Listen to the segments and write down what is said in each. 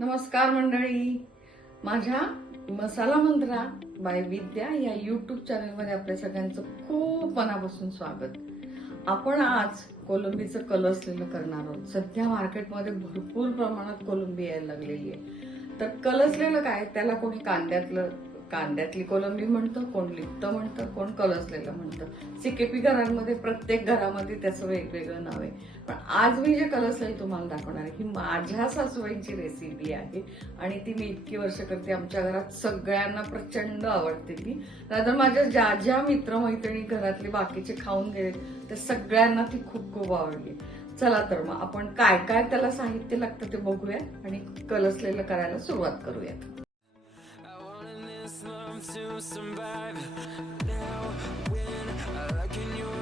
नमस्कार मंडळी, माझ्या मसाला मंत्रा बाय विद्या या युट्यूब चॅनलमध्ये आपल्या सगळ्यांचं खूप मनापासून स्वागत. आपण आज कोलंबीचं कलसलेलं करणार आहोत. सध्या मार्केटमध्ये भरपूर प्रमाणात कोलंबी यायला लागलेली आहे. तर कलसलेलं काय, त्याला कोणी कांद्यातली कोलंबी म्हणतं, कोण लिप्त म्हणतं, कोण कलसलेलं म्हणतं. सीकेपी घरांमध्ये प्रत्येक घरामध्ये त्याचं वेगवेगळं नाव आहे. पण आज मी जे कलसलेलं तुम्हाला दाखवणार आहे ही माझ्या सासूबाईंची रेसिपी आहे आणि ती मी इतकी वर्ष करते. आमच्या घरात सगळ्यांना प्रचंड आवडते ती. नाहीतर माझ्या ज्या ज्या मित्रमैत्रिणी घरातले बाकीचे खाऊन गेले त्या सगळ्यांना ती खूप खूप आवडली. चला तर मग आपण काय काय त्याला साहित्य लागतं ते बघूया आणि कलसलेलं करायला सुरुवात करूयात. to survive now when I look in your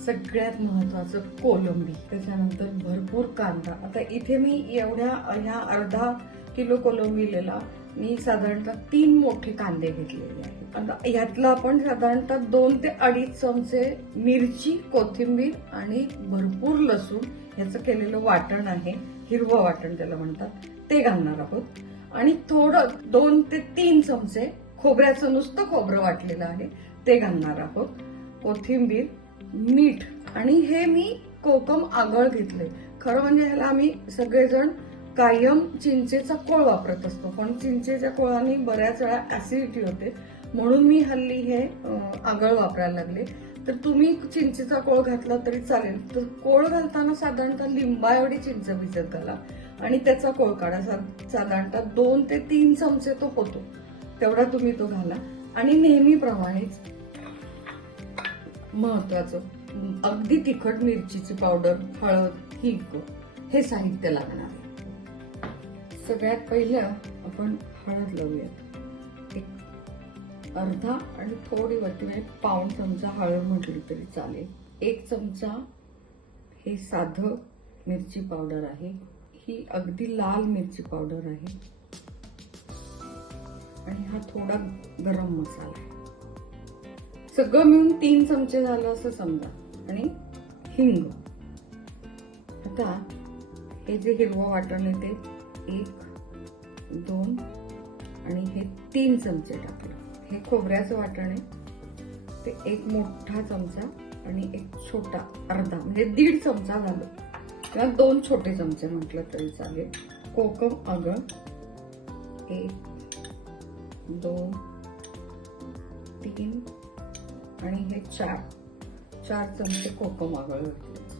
सगळ्यात महत्वाचं कोलंबी, त्याच्यानंतर भरपूर कांदा. आता इथे मी ह्या अर्धा किलो कोलंबीला मी साधारणतः 3 मोठे कांदे घेतलेले आहेत. आता यातलं आपण साधारणतः 2 ते 2.5 चमचे मिरची, कोथिंबीर आणि भरपूर लसूण याचं केलेलं वाटण आहे, हिरवं वाटण त्याला म्हणतात, ते घालणार आहोत. आणि थोडं 2 ते 3 चमचे खोबऱ्याचं नुसतं खोबरं वाटलेलं आहे ते घालणार आहोत. कोथिंबीर, मीठ आणि हे मी कोकम आगळ घेतले. खरं म्हणजे ह्याला आम्ही सगळेजण कायम चिंचेचा कोळ वापरत असतो, पण चिंचेच्या कोळाने बऱ्याच वेळा ऍसिडिटी होते, म्हणून मी हल्ली हे आगळ वापरायला लागले. तर तुम्ही चिंचेचा कोळ घातला तरी चालेल. तर कोळ घालताना साधारणतः लिंबा एवढी चिंच भिजत घाला आणि त्याचा कोळ काढा. साधारणतः 2 ते 3 चमचे तो होतो तेवढा तुम्ही तो घाला. आणि नेहमीप्रमाणेच महत्वाचं अगदी तिखट मिरचीची पावडर, हळद, हिंग हे साहित्य लागणार आहे. सगळ्यात पहिलं आपण हळद लावूयात. एक अर्धा आणि थोडी वरती म्हणजे पाऊण चमचा हळद म्हटली तरी चालेल. 1 चमचा हे साधं मिरची पावडर आहे, ही अगदी लाल मिरची पावडर आहे. आणि हा थोडा गरम मसाला आहे. सगळं मिळून 3 चमचे झालं असं समजा. आणि हिंग. आता हे जे हिरवं वाटण आहे ते 1, 2 आणि हे 3 चमचे टाकलं. हे खोबऱ्याचं वाटण आहे ते 1 मोठा चमचा आणि 1 छोटा अर्धा म्हणजे 1.5 चमचा झालं किंवा 2 छोटे चमचे म्हटलं तरी चालेल. कोकम आगळ 1, 2, 3 आणि हे 4 चमचे कोकम आगळ.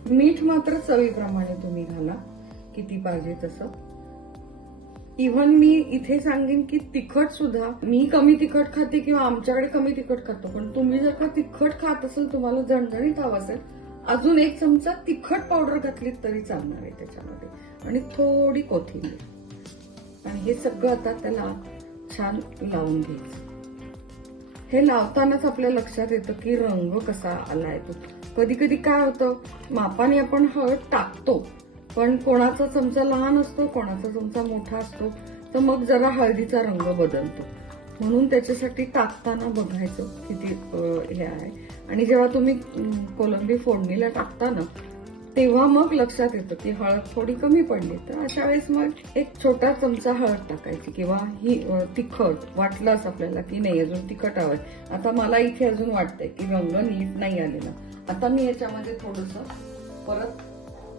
मीठ मात्र चवीप्रमाणे तुम्ही घाला, किती पाहिजे तसं. इव्हन मी इथे सांगेन की तिखट सुद्धा मी कमी तिखट खाते किंवा आमच्याकडे कमी तिखट खातो, पण तुम्ही जर का तिखट खात असेल, तुम्हाला झणझणीत हवं असेल, अजून 1 चमचा तिखट पावडर घातली तरी चालणार आहे त्याच्यामध्ये. आणि थोडी कोथिंबीर. आणि हे सगळं आता त्याला छान लावून घ्यायचं. हे लावतानाच आपल्या लक्षात येतं की रंग कसा आलाय तो. कधी कधी काय होतं, मापाने आपण हळद टाकतो, पण कोणाचा चमचा लहान असतो, कोणाचा चमचा मोठा असतो, तर मग जरा हळदीचा रंग बदलतो. म्हणून त्याच्यासाठी टाकताना बघायचं किती हे आहे. आणि जेव्हा तुम्ही कोलंबी फोडणीला टाकता ना, तेव्हा मग लक्षात येतं की हळद थोडी कमी पडली, तर अशा वेळेस मग 1 छोटा चमचा हळद टाकायची. किंवा ही तिखट वाटलंच आपल्याला की नाही अजून तिखट हवंय, आता मला इथे अजून वाटतंय की रंग नीट नाही आलेला, आता मी याच्यामध्ये थोडंसं परत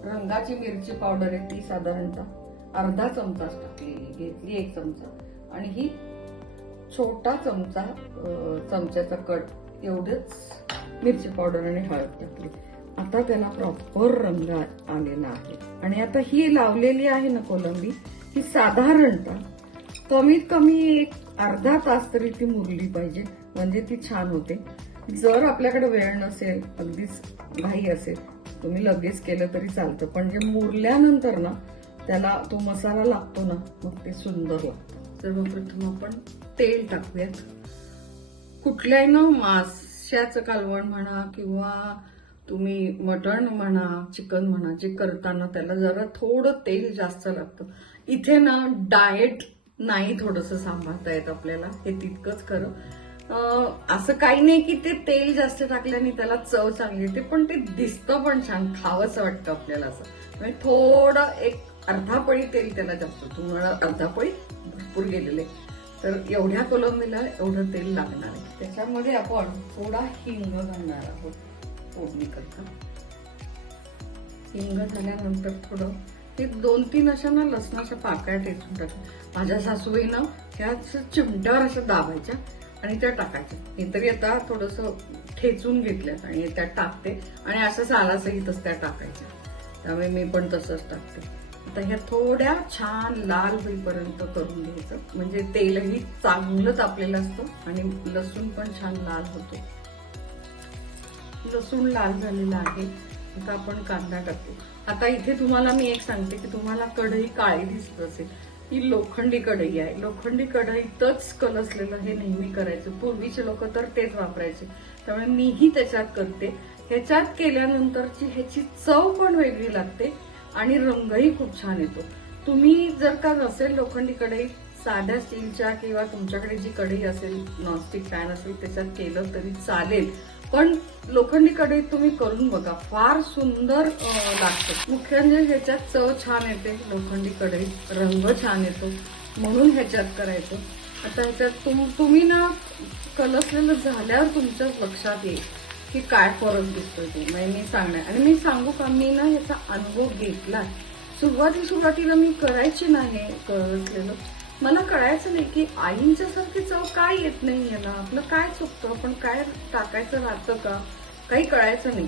रंगाची मिरची पावडर आहे ती साधारणतः अर्धा चमचा टाकलेली, घेतली 1 चमचा आणि ही छोटा चमचा चमच्याचा कट एवढंच मिरची पावडर आणि हळद टाकली. आता त्याला प्रॉपर रंग आलेला आहे. आणि आता ही लावलेली आहे ना कोलंबी, ही साधारणतः कमीत कमी 1 अर्धा तास तरी ती मुरली पाहिजे, म्हणजे ती छान होते. जर आपल्याकडे वेळ नसेल, अगदीच घाई असेल, तुम्ही लगेच केलं तरी चालतं, पण जे मुरल्यानंतर ना त्याला तो मसाला लागतो ना, मग ते सुंदर लागतं. सर्वप्रथम आपण तेल टाकूयात. कुठल्याही ना माशाचं कालवण म्हणा किंवा तुम्ही मटण म्हणा, चिकन म्हणा, जे करताना त्याला जरा थोडं तेल जास्त लागतं. इथे ना डाएट नाही थोडंसं सांभाळता येत आपल्याला, हे तितकंच खरं. असं काही नाही की ते तेल जास्त टाकल्याने त्याला चव चांगली येते, पण ते दिसतं पण छान, खावंसं वाटतं आपल्याला. असं म्हणजे थोडं 1 अर्धा पळी तेल त्याला जास्त, तुम्हाला अर्धा पळी भरपूर गेलेले, तर एवढ्या कोलंबीला एवढं तेल लागणार आहे. त्याच्यामध्ये आपण थोडा हिंग घालणार आहोत फोडणी करता. हिंग झाल्यानंतर थोडं ते 2-3 अशा ना लसणाच्या पाकळ्या ठेचून टाकल्या. माझ्या सासूबाईनं त्या चिमट्यावर अशा दाबायच्या आणि त्या टाकायच्या. मी तरी आता थोडस ठेचून घेतल्यात आणि त्या टाकते आणि असं सालासहितच त्या टाकायच्या. त्यामुळे मी पण तसंच टाकते. आता ह्या थोड्या छान लाल होईपर्यंत करून घ्यायचं, म्हणजे तेलही चांगलं तापलेलं असतं आणि लसूण पण छान लाल होतो. लसूण लाल झालेला आहे. आता आपण कांदा टाकू. आता इथे तुम्हाला मी एक सांगते की तुम्हाला कढई काळी दिसत असेल, ही लोखंडी कढई आहे. लोखंडी कढईतच कलसलेलं हे नेहमी करायचं. पूर्वीचे लोक तर तेच वापरायचे, त्यामुळे मीही त्याच्यात करते. ह्याच्यात केल्यानंतरची ह्याची चव पण वेगळी लागते आणि रंगही खूप छान येतो. तुम्ही जर का नसेल लोखंडी कढई, साध्या स्टीलच्या किंवा तुमच्याकडे जी कढई असेल, नॉनस्टिक पॅन असेल, त्याच्यात केलं तरी चालेल. पण लोखंडी कढईत तुम्ही करून बघा, फार सुंदर लागतं. मुख्य म्हणजे ह्याच्यात चव छान येते, लोखंडी कढईत रंग छान येतो, म्हणून ह्याच्यात करायचं. आता ह्याच्यात तुम्ही ना कलसलेलं झाल्यावर तुमच्याच लक्षात येईल की काय फरक दिसतोय ते. म्हणजे मी सांगणार आणि मी सांगू का, मी ना ह्याचा अनुभव घेतला. सुरुवातीला मी करायची नाही कलसलेलं. मला कळायचं नाही की आईंच्या सारखी चव काय येत नाही याला, आपलं काय चुकतं, आपण काय टाकायचं राहतं का, काही कळायचं नाही.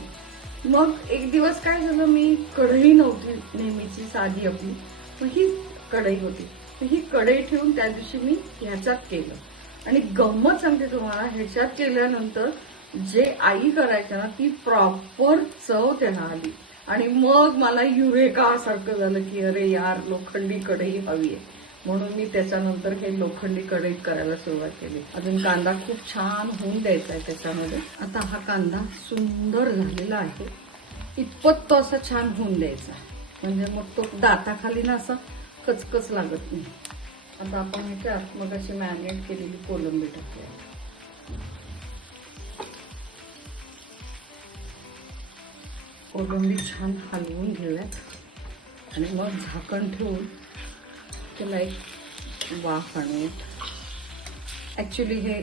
मग एक दिवस काय झालं, मी कढई नव्हती नेहमीची साधी आपली, पण ही कढई होती. ही कढई ठेवून त्या दिवशी मी ह्याच्यात केलं आणि गंमत सांगते तुम्हाला, ह्याच्यात केल्यानंतर जे आई करायच्या ना ती प्रॉपर चव त्याला आली आणि मग मला युरेका सारखं झालं की अरे यार, लोखंडी कढई हवी आहे. म्हणून मी त्याच्यानंतर हे लोखंडी कढईत करायला सुरुवात केली. अजून कांदा खूप छान होऊन द्यायचा आहे त्याच्यामध्ये. आता हा कांदा सुंदर झालेला आहे, इतपत तो असा छान होऊन द्यायचा, म्हणजे मग तो दाताखाली ना असा कचकच लागत नाही. आता आपण ह्याच्यात मग अशी मॅरिनेट केलेली कोलंबी टाकूया. कोलंबी छान हलवून घेऊयात आणि मग झाकण ठेवून त्याला एक वाफ आणूयात. ऍक्च्युली हे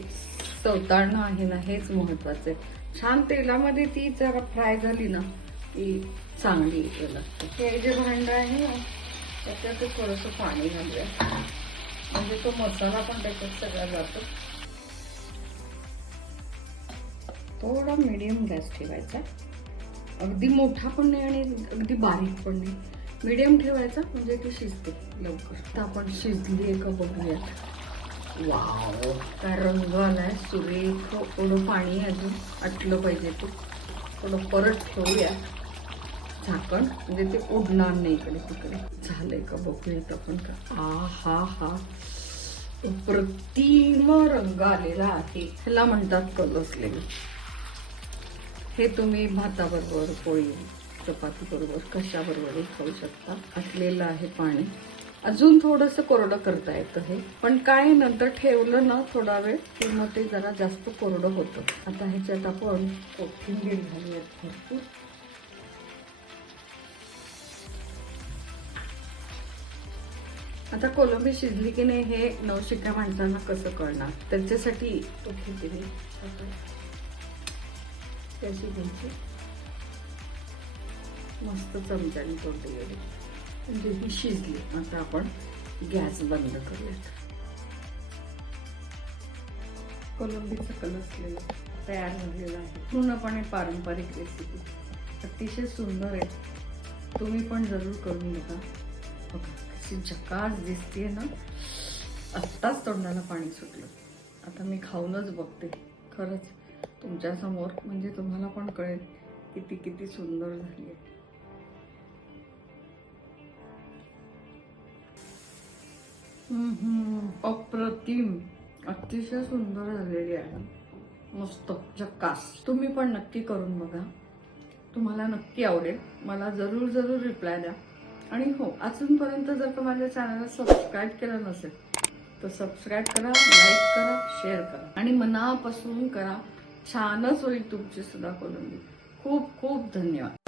चवताळणं आहे ना, हेच महत्वाचं आहे. छान तेलामध्ये ती जरा फ्राय झाली ना की चांगली लागते. हे जे भांडं आहे ना त्याच्यात थोडंसं पाणी घालूया, म्हणजे तो मसाला पण त्याच्यात सगळा जातो. थोडा मीडियम गॅस ठेवायचा, अगदी मोठा पण नाही आणि अगदी बारीक पण नाही, मीडियम ठेवायचा, म्हणजे ती शिजते लवकर. तर आपण शिजली आहे का बघूयात. वाव, काय रंग आलाय सुरेख. थोडं पाणी अजून आटलं पाहिजे, ते थोडं परत ठेवूया झाकण, म्हणजे ते उडणार नाही इकडे तिकडे. झालंय का बघूयात आपण का. हा हा अप्रतिम रंग आलेला आहे. ह्याला म्हणतात कलसलेलं. हे तुम्ही भाताबरोबर, पोळी, चपाती बरोबर, कशाबरोबरही खाऊ शकता. आटलेलं आहे पाणी. अजून थोडंसं कोरडं करता येतं हे, पण काय नंतर ठेवलं ना थोडा वेळ की मग ते जरा जास्त कोरडं होतं. आता ह्याच्यात आपण कोथिंबीर घालूयात भरपूर. आता कोलंबी शिजली की नाही हे नवशिक्या माणसांना कसं कळणार, त्याच्यासाठी कोथिंबीर त्याची घ्यायची, मस्त चमच्याने तोडली गेली, म्हणजे ही शिजली. आता आपण गॅस बंद करूयात. कोलंबीचं कलसलेलं तयार झालेलं आहे. पूर्णपणे पारंपरिक रेसिपी, अतिशय सुंदर आहे. तुम्ही पण जरूर करून बघा. कशी झकास दिसते ना, आत्ताच तोंडाला पाणी सुटलं. आता मी खाऊनच बघते खरंच तुमच्या समोर, म्हणजे तुम्हाला पण कळेल किती किती सुंदर झाली आहे. अप्रतिम, अतिशय सुंदर झालेली आहे, मस्त झकास. तुम्ही पण नक्की करून बघा, तुम्हाला नक्की आवडेल. मला जरूर जरूर रिप्लाय द्या. आणि हो, अजूनपर्यंत जर का माझ्या चॅनलला सबस्क्राईब केलं नसेल तर सबस्क्राईब करा, लाईक करा, शेअर करा आणि मनापासून करा. छानच होईल तुमची सुद्धा कोलंबी. खूप खूप धन्यवाद.